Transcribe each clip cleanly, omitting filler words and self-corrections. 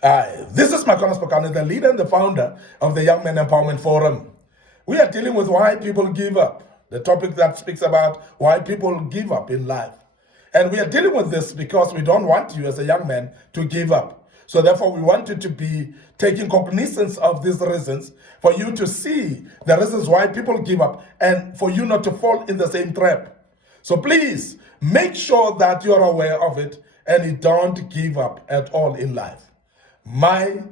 Hi, this is Micornus, Phokane, the leader and the founder of the Young Men Empowerment Forum. We are dealing with why people give up, the topic that speaks about why people give up in life. And we are dealing with this because we don't want you as a young man to give up. So therefore, we want you to be taking cognizance of these reasons, for you to see the reasons why people give up and for you not to fall in the same trap. So please, make sure that you're aware of it and you don't give up at all in life. My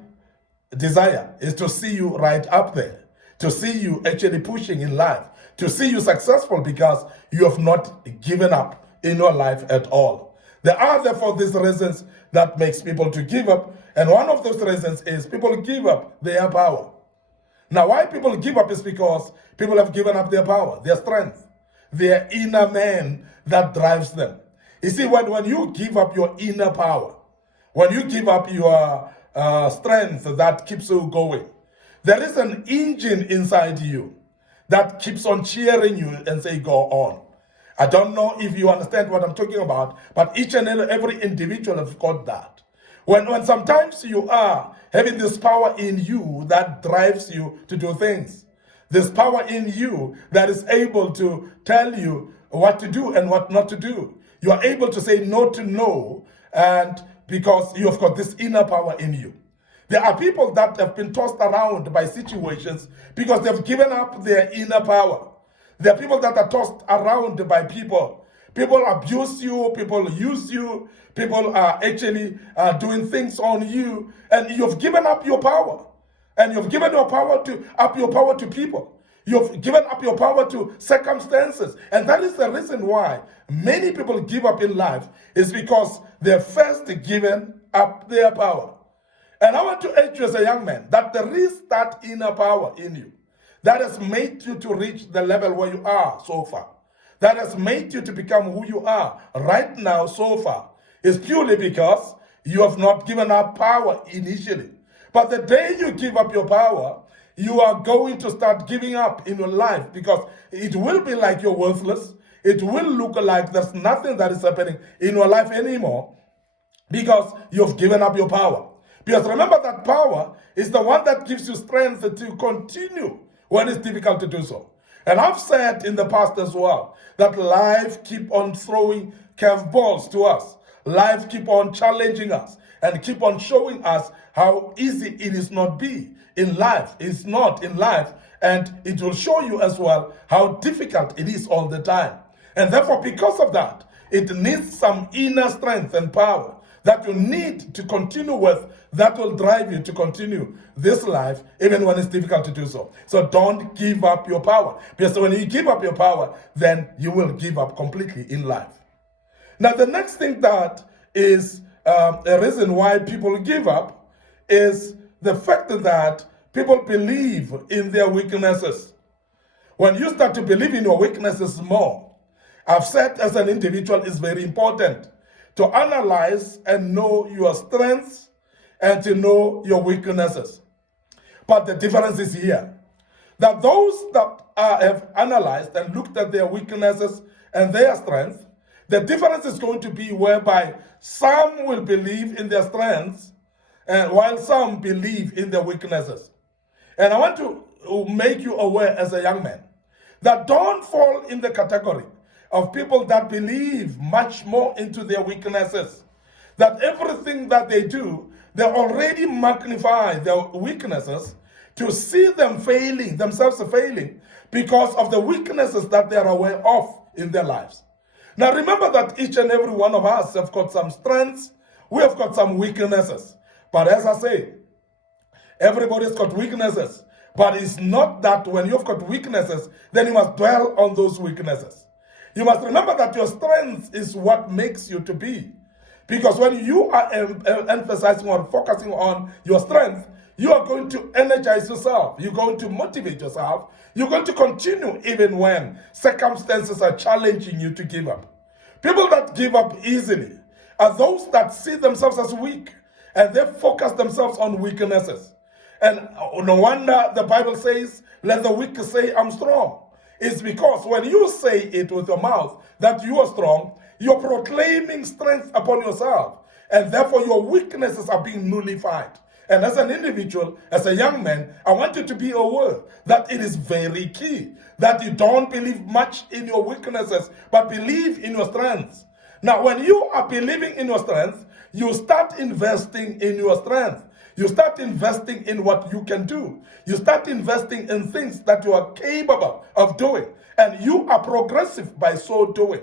desire is to see you right up there, to see you actually pushing in life, to see you successful because you have not given up in your life at all. There are therefore these reasons that makes people to give up, and one of those reasons is people give up their power. Now, why people give up is because people have given up their power, their strength, their inner man that drives them. You see, when you give up your inner power, when you give up your strength that keeps you going, there is an engine inside you that keeps on cheering you and say, go on. I don't know if you understand what I'm talking about, but each and every individual has got that. When sometimes you are having this power in you that drives you to do things, this power in you that is able to tell you what to do and what not to do. You are able to say no to no, and because you have got this inner power in you. There are people that have been tossed around by situations because they've given up their inner power. There are people that are tossed around by people. People abuse you, people use you, people are actually doing things on you, and you've given up your power. And you've given your power to people. You've given up your power to circumstances. And that is the reason why many people give up in life, is because they've first given up their power. And I want to urge you as a young man that there is that inner power in you that has made you to reach the level where you are so far. That has made you to become who you are right now so far. Is purely because you have not given up power initially. But the day you give up your power, you are going to start giving up in your life, because it will be like you're worthless. It will look like there's nothing that is happening in your life anymore, because you've given up your power. Because remember, that power is the one that gives you strength to continue when it's difficult to do so. And I've said in the past as well that life keep on throwing curveballs to us. Life keep on challenging us and keep on showing us how easy it is not be in life. It's not in life, and it will show you as well how difficult it is all the time. And therefore, because of that, it needs some inner strength and power that you need to continue with, that will drive you to continue this life even when it's difficult to do so. So don't give up your power, because when you give up your power, then you will give up completely in life. Now, the next thing that is a reason why people give up is the fact that people believe in their weaknesses. When you start to believe in your weaknesses more, I've said as an individual, it's very important to analyze and know your strengths and to know your weaknesses. But the difference is here, that those that have analyzed and looked at their weaknesses and their strengths, the difference is going to be whereby some will believe in their strengths, and while some believe in their weaknesses. And I want to make you aware as a young man that don't fall in the category of people that believe much more into their weaknesses. That everything that they do, they already magnify their weaknesses to see them failing, themselves failing, because of the weaknesses that they are aware of in their lives. Now remember that each and every one of us have got some strengths, we have got some weaknesses. But as I say, everybody's got weaknesses. But it's not that when you've got weaknesses, then you must dwell on those weaknesses. You must remember that your strength is what makes you to be. Because when you are emphasizing or focusing on your strength, you are going to energize yourself. You're going to motivate yourself. You're going to continue even when circumstances are challenging you to give up. People that give up easily are those that see themselves as weak, and they focus themselves on weaknesses. And no wonder the Bible says, let the weak say, I'm strong. It's because when you say it with your mouth that you are strong, you're proclaiming strength upon yourself. And therefore your weaknesses are being nullified. And as an individual, as a young man, I want you to be aware that it is very key that you don't believe much in your weaknesses, but believe in your strengths. Now, when you are believing in your strength, you start investing in your strength. You start investing in what you can do. You start investing in things that you are capable of doing. And you are progressive by so doing.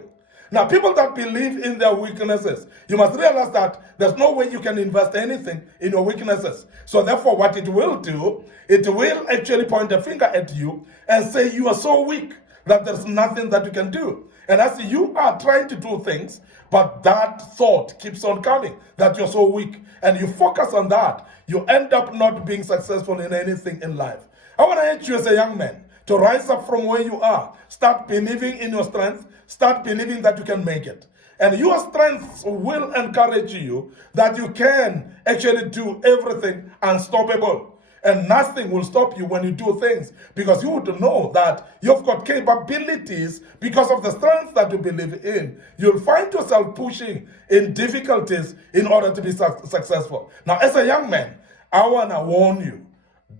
Now, people that believe in their weaknesses, you must realize that there's no way you can invest anything in your weaknesses. So therefore, what it will do, it will actually point a finger at you and say you are so weak that there's nothing that you can do. And as you are trying to do things, but that thought keeps on coming, that you're so weak, and you focus on that, you end up not being successful in anything in life. I want to urge you as a young man to rise up from where you are. Start believing in your strength. Start believing that you can make it. And your strengths will encourage you that you can actually do everything unstoppable. And nothing will stop you when you do things, because you would know that you've got capabilities because of the strength that you believe in. You'll find yourself pushing in difficulties in order to be successful. Now, as a young man, I want to warn you,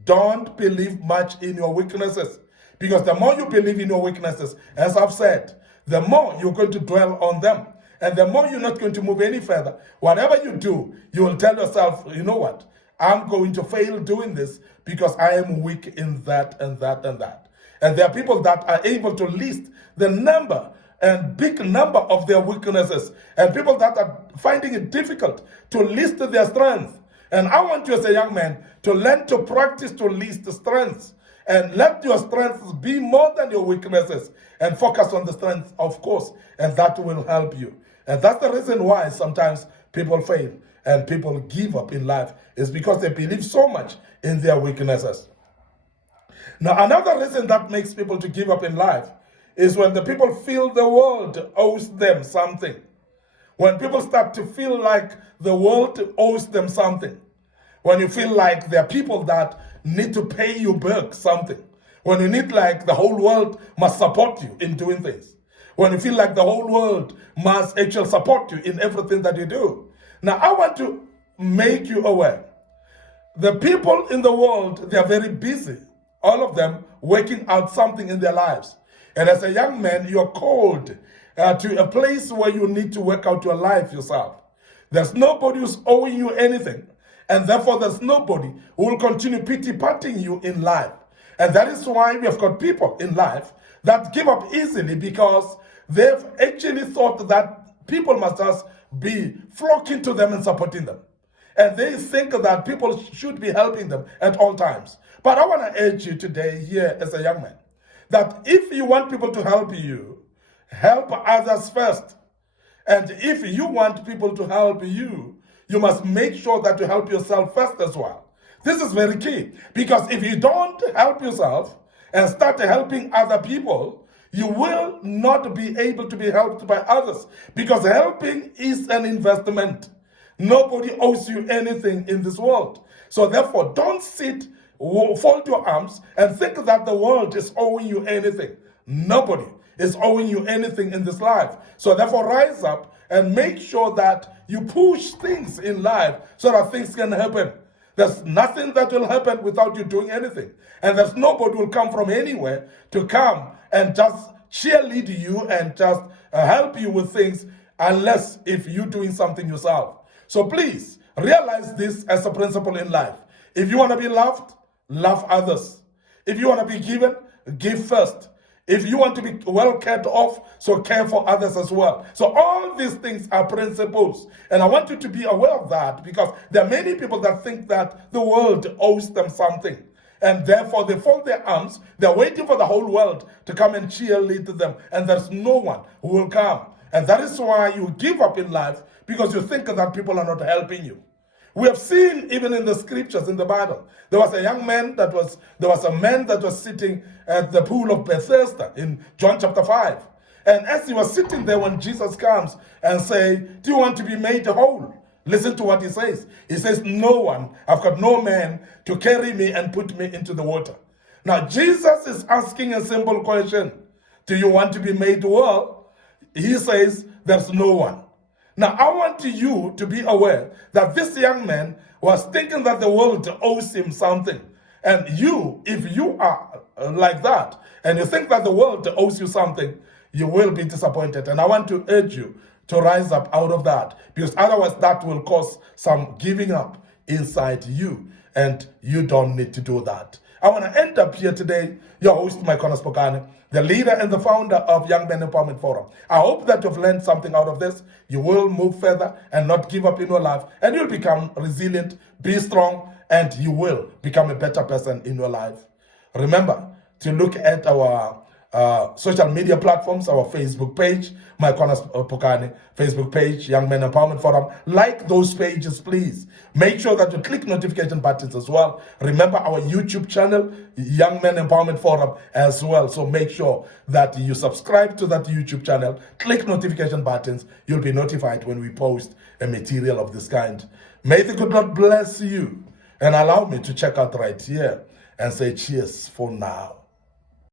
don't believe much in your weaknesses, because the more you believe in your weaknesses, as I've said, the more you're going to dwell on them. And the more you're not going to move any further. Whatever you do, you will tell yourself, you know what? I'm going to fail doing this because I am weak in that and that and that. And there are people that are able to list the number and big number of their weaknesses, and people that are finding it difficult to list their strengths. And I want you as a young man to learn to practice to list strengths, and let your strengths be more than your weaknesses, and focus on the strengths, of course, and that will help you. And that's the reason why sometimes people fail and people give up in life, is because they believe so much in their weaknesses. Now, another reason that makes people to give up in life is when the people feel the world owes them something. When people start to feel like the world owes them something. When you feel like there are people that need to pay you back something. When you need like the whole world must support you in doing things. When you feel like the whole world must actually support you in everything that you do. Now, I want to make you aware. The people in the world, they are very busy. All of them working out something in their lives. And as a young man, you're called to a place where you need to work out your life yourself. There's nobody who's owing you anything. And therefore, there's nobody who will continue pity-patting you in life. And that is why we have got people in life that give up easily, because they've actually thought that people must just be flocking to them and supporting them. And they think that people should be helping them at all times. But I want to urge you today here as a young man, that if you want people to help you, help others first. And if you want people to help you, you must make sure that you help yourself first as well. This is very key, because if you don't help yourself and start helping other people, you will not be able to be helped by others, because helping is an investment. Nobody owes you anything in this world. So therefore, don't sit, fold your arms, and think that the world is owing you anything. Nobody is owing you anything in this life. So therefore, rise up and make sure that you push things in life so that things can happen. There's nothing that will happen without you doing anything. And there's nobody who will come from anywhere to come and just cheerlead you and just help you with things, unless if you're doing something yourself. So please, realize this as a principle in life. If you want to be loved, love others. If you want to be given, give first. If you want to be well cared of, so care for others as well. So all these things are principles. And I want you to be aware of that, because there are many people that think that the world owes them something. And therefore they fold their arms. They're waiting for the whole world to come and cheerlead them. And there's no one who will come. And that is why you give up in life, because you think that people are not helping you. We have seen even in the scriptures in the Bible, there was a man that was sitting at the pool of Bethesda in John chapter 5. And as he was sitting there, when Jesus comes and say, do you want to be made whole? Listen to what he says. He says, no one, I've got no man to carry me and put me into the water. Now Jesus is asking a simple question. Do you want to be made well? He says, there's no one. Now, I want you to be aware that this young man was thinking that the world owes him something. And you, if you are like that, and you think that the world owes you something, you will be disappointed. And I want to urge you to rise up out of that, because otherwise that will cause some giving up inside you, and you don't need to do that. I want to end up here today, your host, Micornus, Phokane, the leader and the founder of Young Men Empowerment Forum. I hope that you've learned something out of this. You will move further and not give up in your life, and you'll become resilient, be strong, and you will become a better person in your life. Remember to look at our social media platforms, our Facebook page, Micornus Phokane, Facebook page, Young Men Empowerment Forum. Like those pages, please. Make sure that you click notification buttons as well. Remember our YouTube channel, Young Men Empowerment Forum as well. So make sure that you subscribe to that YouTube channel, click notification buttons. You'll be notified when we post a material of this kind. May the good Lord bless you, and allow me to check out right here and say cheers for now.